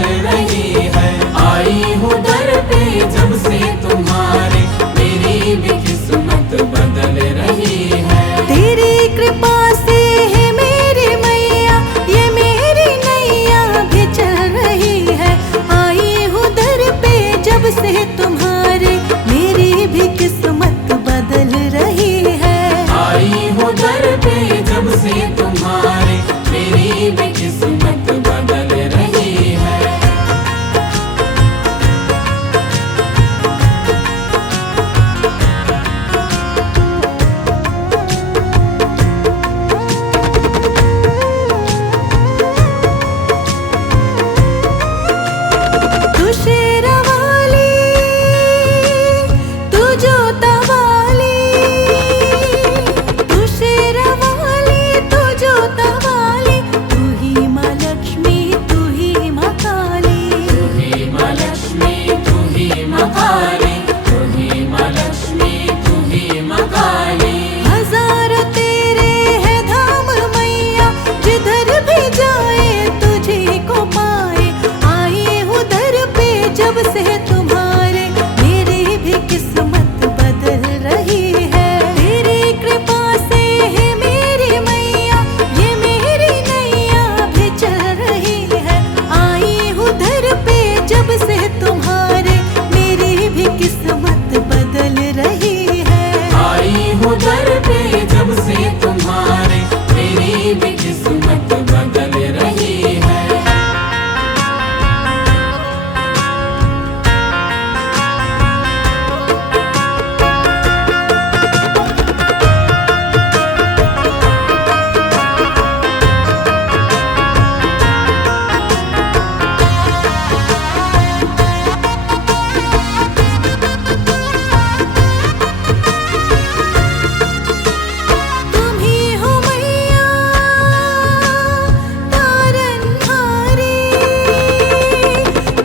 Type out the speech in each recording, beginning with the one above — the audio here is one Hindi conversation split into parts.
बदल रही है। आई हूँ दर पे जब से तुम्हारे, मेरी भी किस्मत बदल रही है। तेरी कृपा से है मेरी मैया, ये मेरी नैया भी चल रही है। आई हूँ दर पे जब से तुम्हारे, मेरी भी किस्मत बदल रही है। आई हूँ दर पे जब से तुम्हारे, मेरी भी किस्मत बदल रही है। तू शेरवाली, तू जोतवाली, तू शेरवाली, तू जोतवाली, तू ही माँ लक्ष्मी, तू ही माँ काली। तू ही माँ लक्ष्मी, तू ही माँ काली, तू ही माँ लक्ष्मी, तू ही माँ काली। हजारों तेरे हैं धाम मैया, जिधर भी जाए तुझी को पाए। आई हूँ दर पे जब से तुम्हारे, मेरी भी किस्मत बदल रही है। तेरी कृपा से है मेरी मैया, ये मेरी नैया भी चल रही है। आई हूँ दर पे जब से तुम्हारे, मेरी भी किस्मत बदल रही है। आई हूँ दर पे जब से तुम्हारे, मेरी भी किस्मत बदल रही है। तुम ही हो मैया तारनहारी,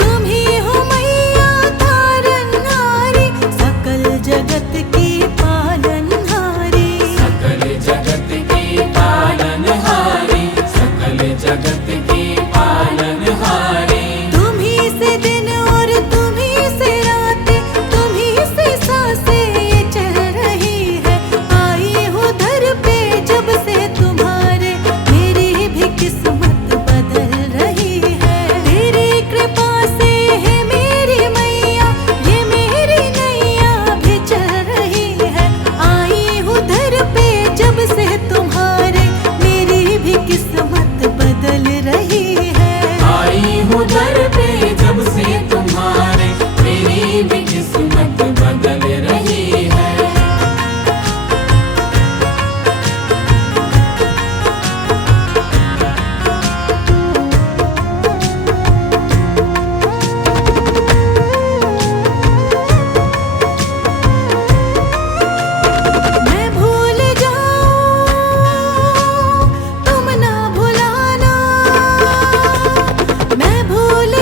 तुम ही हो मैया तारनहारी, सकल जगत की पालनहारी। सकल जगत की पालनहारी, सकल जगत की पालनहारी। तुम ही से दिन और तुम ही से रातें, तुम ही से सांसें ये चल रही है। आई हूँ दर पे जब से तुम्हारे, मेरी भी किस्मत बदल रही है। तेरी कृपा से है मेरी मैया, ये मेरी नैया भी चल रही है। आई हूँ दर पे जब से तुम्हारे, मेरी भी किस्मत बदल रही है। आई हूँ दर पे जब से तुम्हारे, मेरी भी किस्मत बदल रही है। मैं भूल जाऊं तुम ना भुलाना, मैं भूल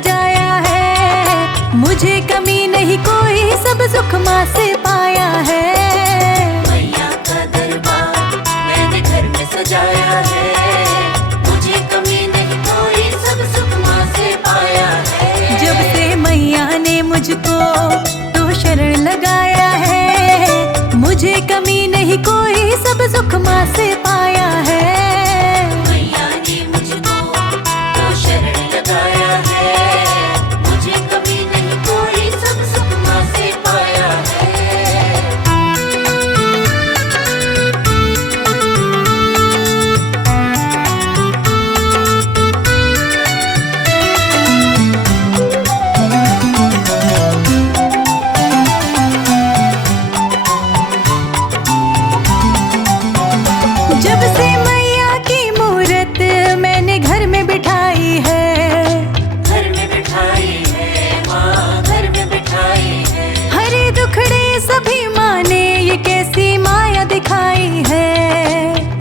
सजाया है। मुझे कमी नहीं कोई, सब सुख माँ से पाया है। मैया का दरबार मैंने घर में सजाया है। मुझे कमी नहीं कोई, सब सुख माँ से पाया है। जब से मैया ने मुझको तो शरण लगाया है। मुझे कमी नहीं कोई, सब सुख माँ से पाया है। मैया ने मुझको तो शरण लगाया है। मुझे कमी नहीं कोई, सब सुख माँ से पाया है। जब से मैया की मूरत मैंने घर में बिठाई है। घर में बिठाई है माँ, घर में बिठाई है। हरे दुखड़े सभी माँ ने ये कैसी माया दिखाई है।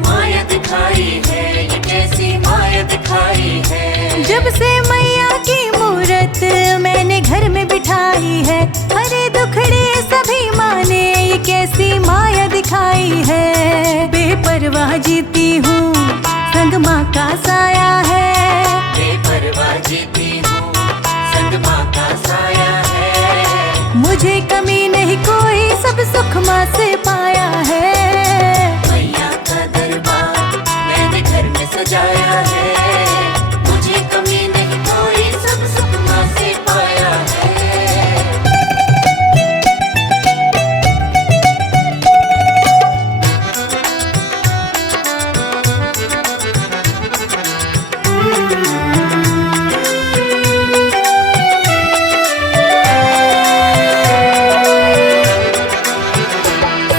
माया दिखाई है, ये कैसी माया दिखाई है। जब से मैया की मूरत मैंने घर में बिठाई है। हरे दुखड़े सभी माँ ने ये कैसी माया दिखाई है। बेपरवाह जीती हूँ, संग माँ का साया है। बेपरवाह जीती हूँ, संग माँ का साया है। मुझे कमी नहीं कोई, सब सुख माँ से पाया है। मैया का दरबार मैंने घर में सजाया है। मुझे कमी नहीं कोई, सब सुख माँ से पाया है।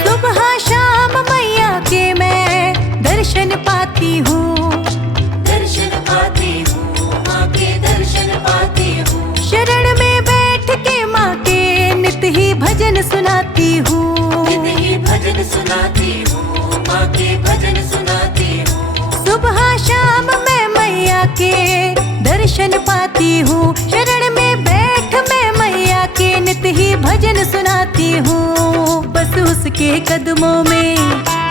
सुबह शाम मैया के मैं दर्शन पाती हूँ। दर्शन पाती हूँ, माँ के दर्शन पाती हूँ। शरण में बैठ के माँ के नित ही भजन सुनाती हूँ। नित ही भजन सुनाती हूँ, माँ के भजन सुनाती हूँ। सुबह शाम मैं मैया के दर्शन पाती हूँ। शरण में बैठ मैं मैया के नित ही भजन सुनाती हूँ। बस उसके कदमों में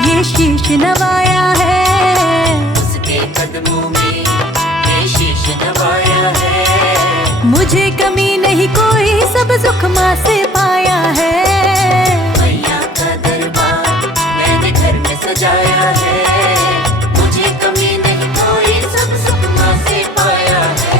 ये शीश नवाया है। उसके कदमों में ये शीश नवाया है। मुझे कमी नहीं कोई, सब सुख माँ से पाया है। मैया का दरबार मैंने घर में सजाया है। मुझे कमी नहीं कोई, सब सुख माँ से पाया है।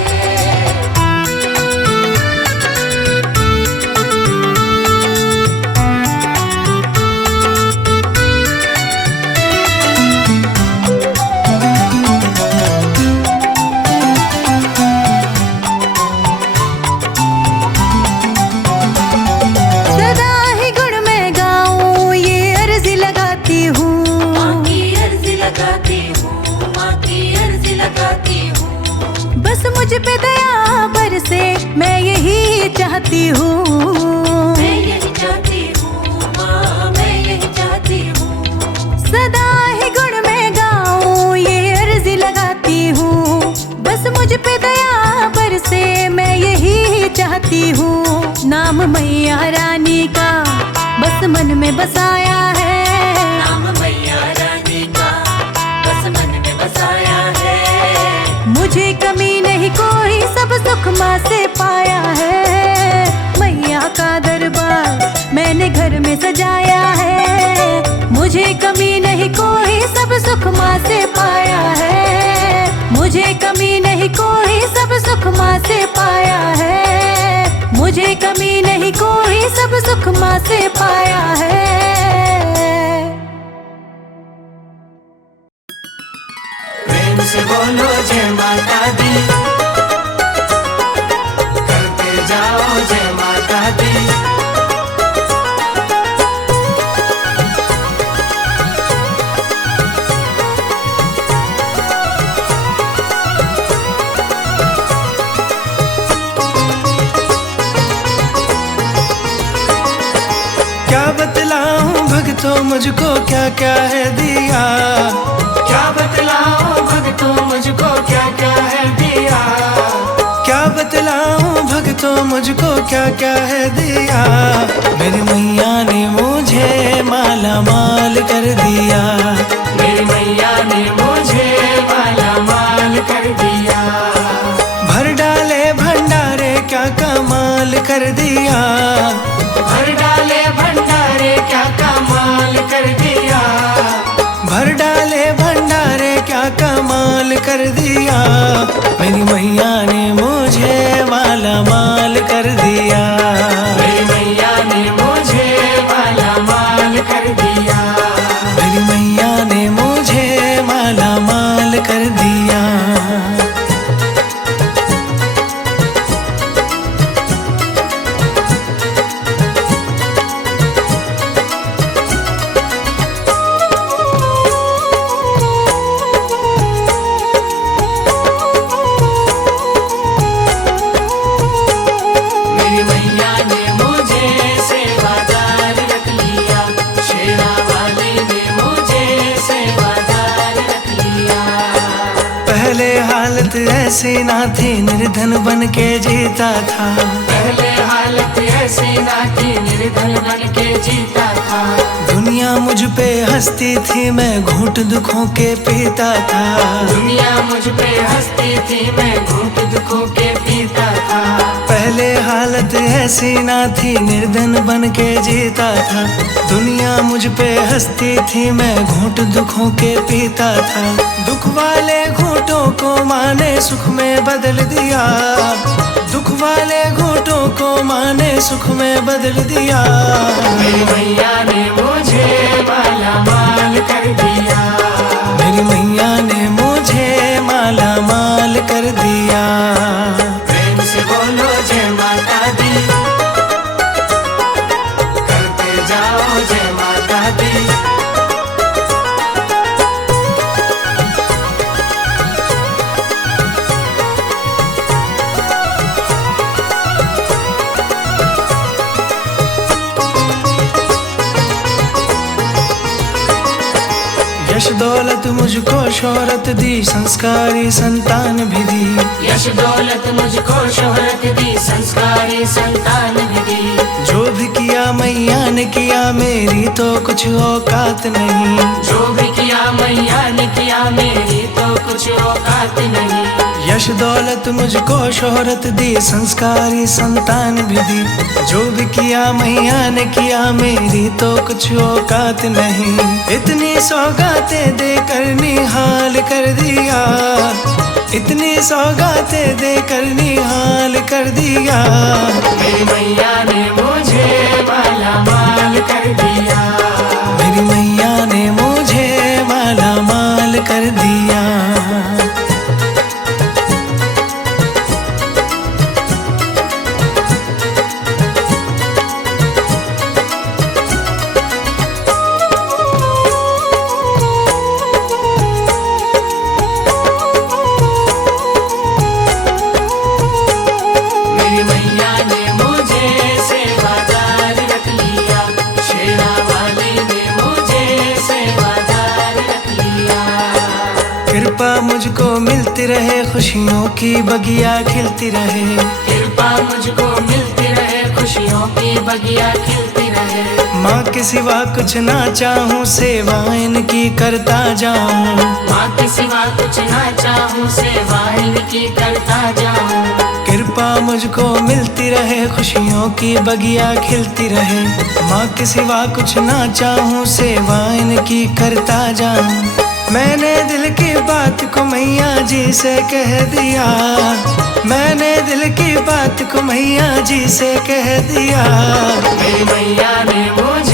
सदा ही गुण में गाऊं, ये अर्जी लगाती हूँ। माँ की अर्जी लगाती हूँ, माँ की अर्जी लगाती हूँ। बस मुझ पे दया बरसे, मैं यही चाहती हूँ। मैं यही चाहती हूँ माँ, मैं यही चाहती हूँ। सदा ही गुण में गाऊं, ये अर्जी लगाती हूँ। बस मुझ पे दया बरसे, मैं यही चाहती हूँ। नाम मैया रानी का बस मन में बसाया है। नाम मैया रानी का बस मन में बसाया है। मुझे कमी नहीं कोई, सब सुख माँ से पाया है। मैया का दरबार मैंने घर में सजाया है। मुझे कमी नहीं कोई, सब सुख माँ से पाया है। मुझे कमी नहीं कोई, सब सुख माँ से पाया है। मुझे कमी नहीं कोई, सब सुख माँ से पाया है। प्रेम से बोलो जय माता दी, करते जाओ जय माता दी। क्या बतलाऊं भगतों मुझको क्या क्या है दिया। क्या बतलाओ भक्तों मुझको क्या क्या है दिया। क्या बतलाऊं भक्तों मुझको क्या क्या है दिया, मेरी मैया ने मुझे माला माल कर दिया, मेरी मैया ने मुझे माला माल कर दिया। भर डाले भंडारे क्या कमाल कर दिया, भर डाले भंडारे क्या कमाल कर दिया, भर डाले भंडारे क्या कमाल कर दिया, मेरी मैया ने मुझे माला माल कर दिया, मेरी मैया ने मुझे माला माल कर दिया, मेरी मैया ने मुझे माला माल कर दिया। मेरी मैया ने मुझे सेवादार रख लिया, शेरा वाली ने मुझे सेवादार रख लिया। पहले हालत ऐसी ना थी, निर्धन बन के जीता था, पहले हालत ऐसी ना थी, निर्धन बन के जीता था। दुनिया मुझ पे हंसती थी, मैं घूंट दुखों के पीता था, दुनिया मुझ पे हंसती थी, मैं घूंट दुखों के पीता था। पहले हालत ऐसी ना थी, निर्धन बन के जीता था, दुनिया मुझ पे हंसती थी, मैं घूंट दुखों के पीता था। दुख वाले घूंटों को माँ ने सुख में बदल दिया, दुख वाले घूंटों को माँ ने सुख में बदल दिया, मेरी मैया ने मुझे माला माल कर दिया, मेरी मैया ने मुझे माला माल कर दिया। प्रेम से बोलो जय माता दी, करते जाओ जय माता दी। यश दौलत मुझको शोहरत दी, संस्कारी संतान भी दी, यश दौलत मुझको शोहरत दी, संस्कारी संतान भी दी। जो भी किया मैया ने किया, मेरी तो कुछ औकात नहीं, जो भी किया मैया ने किया, मेरी तो कुछ औकात नहीं। यश दौलत मुझको शोहरत दी, संस्कारी संतान भी दी, जो भी किया मैया ने किया, मेरी तो कुछ औकात नहीं। इतनी सौगातें देकर निहाल कर दिया, इतनी सौगातें देकर निहाल कर दिया, मेरी मैया ने मुझे माला माल कर दिया, मेरी मैया ने मुझे माला माल कर दिया। मेरी मैया ने मुझे सेवादार रख लिया, शेरा वाली ने मुझे सेवादार रख लिया। कृपा मुझको मिलती रहे, खुशियों की बगिया खिलती रहे, कृपा मुझको मिलती रहे, खुशियों की बगिया खिलती रहे। माँ के सिवा कुछ ना चाहूँ, सेवा इनकी करता जाऊँ, माँ के सिवा कुछ ना चाहूँ, सेवा इनकी करता जाऊँ। कृपा मुझको मिलती रहे, खुशियों की बगिया खिलती रहे, माँ के सिवा कुछ ना चाहूँ, सेवा इनकी करता जाऊँ। मैंने दिल की बात को मैया जी से कह दिया, मैंने दिल की बात को मैया जी से कह दिया, मेरी मैया ने मुझे